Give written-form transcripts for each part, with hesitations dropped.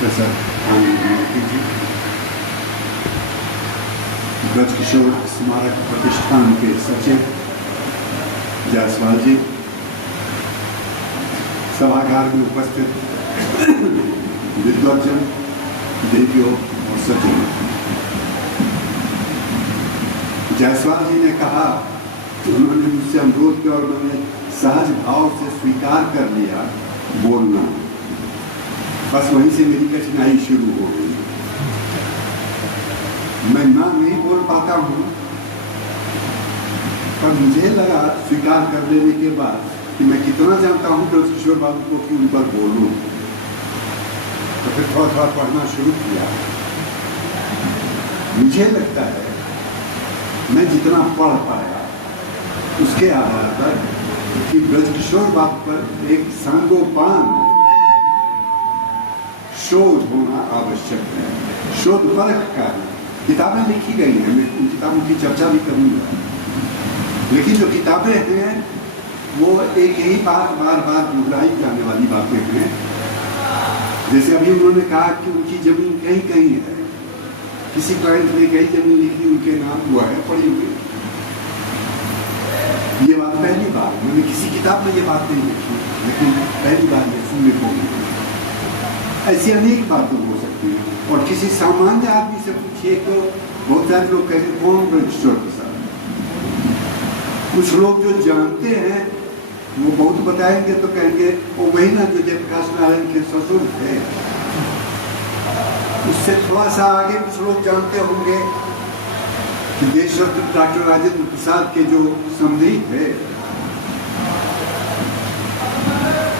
Professor Anand ji, Brajkishore स्मारक प्रतिष्ठान के सचिव जायसवाल जी, सभागार में उपस्थित विद्वजन, देवियों और सचिव। जायसवाल जी ने कहा कि उन्होंने मुझसे अनुरोध किया और मैंने सहज भाव से स्वीकार कर लिया बोलना। बस वहीं से मेरी कठिनाई शुरू हो गई। मैं ना नहीं बोल पाता हूँ, पर मुझे लगा स्वीकार कर लेने के बाद कि मैं कितना जानता हूँ ब्रजकिशोर बाबू को कि उन पर बोलूँ। तो फिर थोड़ा थोड़ा पढ़ना शुरू किया। मुझे लगता है मैं जितना पढ़ पाया उसके आधार पर कि ब्रजकिशोर बाबू पर एक सांगोपांग शोध होना आवश्यक है। शोध परख का किताबें लिखी गई हैं, मैं उन किताबों की चर्चा भी करूंगा, लेकिन जो किताबें हैं वो एक ही बात बार बार दोहराई जाने वाली बातें हैं। जैसे अभी उन्होंने कहा कि उनकी जमीन कहीं कहीं है, किसी क्लाइंट ने कहीं जमीन लिखी उनके नाम हुआ है, पड़ी हुई। ये बात पहली बार, मैंने किसी किताब में ये बात नहीं लिखी, लेकिन पहली बार ये सुनने को मिली। ऐसी अनेक बातें हो सकती हैं। और किसी सामान्य आदमी से पूछिए तो बहुत सारे लोग कहते हैं कौन ब्रजकिशोर प्रसाद। कुछ लोग जो जानते हैं वो बहुत बताएंगे तो कहेंगे वो वही ना जो जयप्रकाश नारायण के ससुर थे। उससे थोड़ा सा आगे कुछ लोग जानते होंगे कि देशरत्न डॉक्टर राजेंद्र प्रसाद के जो समधी थे।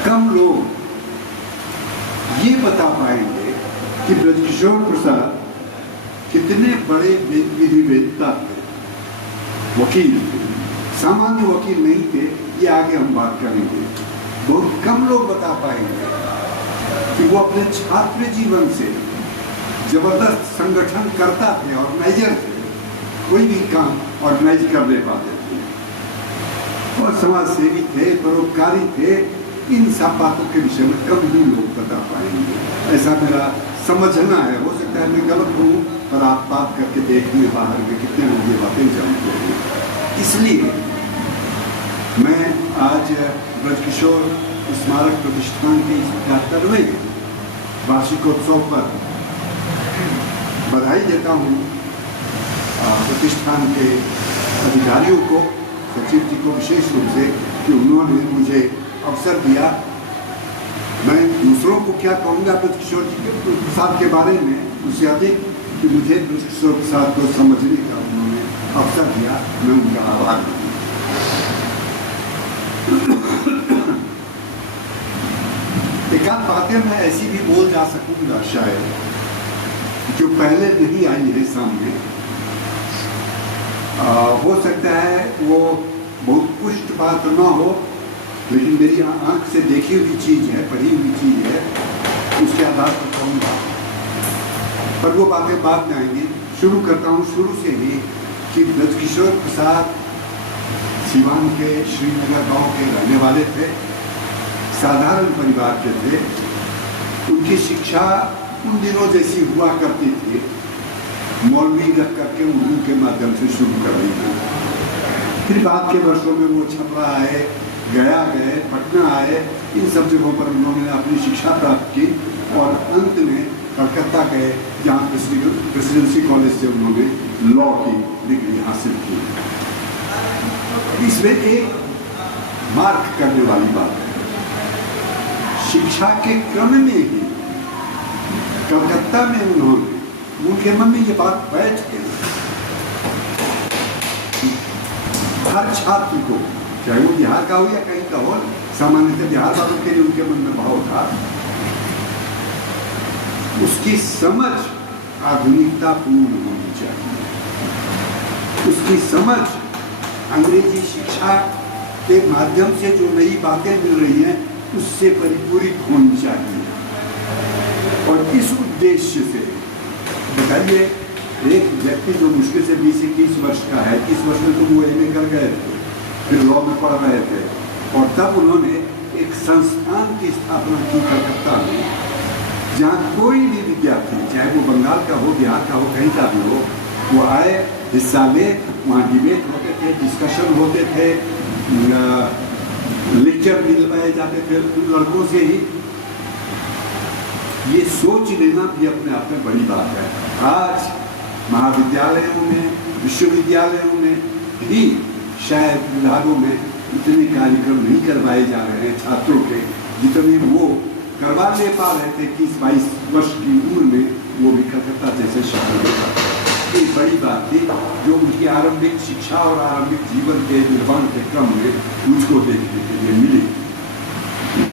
कम लोग ये बता पाएंगे कि ब्रजकिशोर प्रसाद कितने बड़े विधिवेत्ता थे, वकील थे। सामान्य वकील नहीं थे, ये आगे हम बात करेंगे। बहुत कम लोग बता पाएंगे कि वो अपने छात्र जीवन से जबरदस्त संगठन करता थे, ऑर्गेनाइजर थे, कोई भी काम ऑर्गेनाइज कर ले पाते थे और समाज सेवी थे, परोपकारी थे। इन सब बातों के विषय में कम ही लोग बता पाएंगे, ऐसा मेरा समझना है। हो सकता है मैं गलत हूँ, पर आप बात करके देखिए बाहर में कितने लोग ये बातें जानते हैं। इसलिए मैं आज ब्रजकिशोर स्मारक प्रतिष्ठान के 71वें वार्षिकोत्सव पर बधाई देता हूँ प्रतिष्ठान के अधिकारियों को, सचिव जी को विशेष रूप से, कि उन्होंने मुझे अवसर दिया। मैं दूसरों को क्या कहूँगा ब्रजकिशोर प्रसाद के बारे में, उससे अधिक कि मुझे ब्रजकिशोर प्रसाद को समझने का उन्होंने अवसर दिया। मैं उनका आभार हूँ। एक आध बातें मैं ऐसी भी बोल जा सकूंगा शायद जो पहले नहीं आई है सामने। हो सकता है वो बहुत पुष्ट बात ना हो, लेकिन मेरी आंख से देखी हुई चीज है, पढ़ी हुई चीज है, उसके आधार पर कहूँगा। पर वो बातें बाद में आएंगी। शुरू करता हूँ शुरू से ही कि ब्रजकिशोर प्रसाद सिवान के श्रीनगर गांव के रहने वाले थे, साधारण परिवार के थे। उनकी शिक्षा उन दिनों जैसी हुआ करती थी, मौलवी रख करके उर्दू के माध्यम से शुरू कर रही थी। फिर बाद के वर्षों में वो छपरा आए, गया गए, पटना आए, इन सब जगहों पर उन्होंने अपनी शिक्षा प्राप्त की और अंत में कलकत्ता गए, जहाँ प्रेसिडेंसी कॉलेज से उन्होंने लॉ की डिग्री हासिल की। इसमें एक मार्क करने वाली बात है, शिक्षा के क्रम में ही कलकत्ता में उन्होंने, उनके मन में ये बात बैठ गई, हर छात्र को, चाहे वो बिहार का हो या कहीं का हो, सामान्यतः बिहार वालों के लिए उनके मन में भाव था, उसकी समझ आधुनिकता पूर्ण होनी चाहिए। उसकी समझ अंग्रेजी शिक्षा के माध्यम से जो नई बातें मिल रही हैं उससे परिपूरित होनी चाहिए। और इस उद्देश्य से बताइए, एक व्यक्ति जो मुश्किल से 20-21 वर्ष का है, 21 वर्ष में तो वो एमए कर गए थे, फिर लॉ में पढ़ रहे थे, और तब उन्होंने एक संस्थान की स्थापना की कलकत्ता में, जहाँ कोई भी विद्यार्थी, चाहे वो बंगाल का हो, बिहार का हो, कहीं का भी हो, वो आए, हिस्सा ले। वहाँ डिबेट होते थे, डिस्कशन होते थे, लेक्चर भी दिलवाए जाते थे लड़कों से ही। ये सोच लेना भी अपने आप में बड़ी बात है। आज महाविद्यालयों में, विश्वविद्यालयों में भी शायद विभागों में इतने कार्यक्रम नहीं करवाए जा रहे हैं छात्रों के, जितने वो करवा ले पा रहे थे 21-22 वर्ष की उम्र में, वो भी कलकत्ता जैसे शहर में। ये बड़ी बात थी जो उनकी आरंभिक शिक्षा और आरंभिक जीवन के निर्माण के क्रम में मुझको देखने के लिए मिली।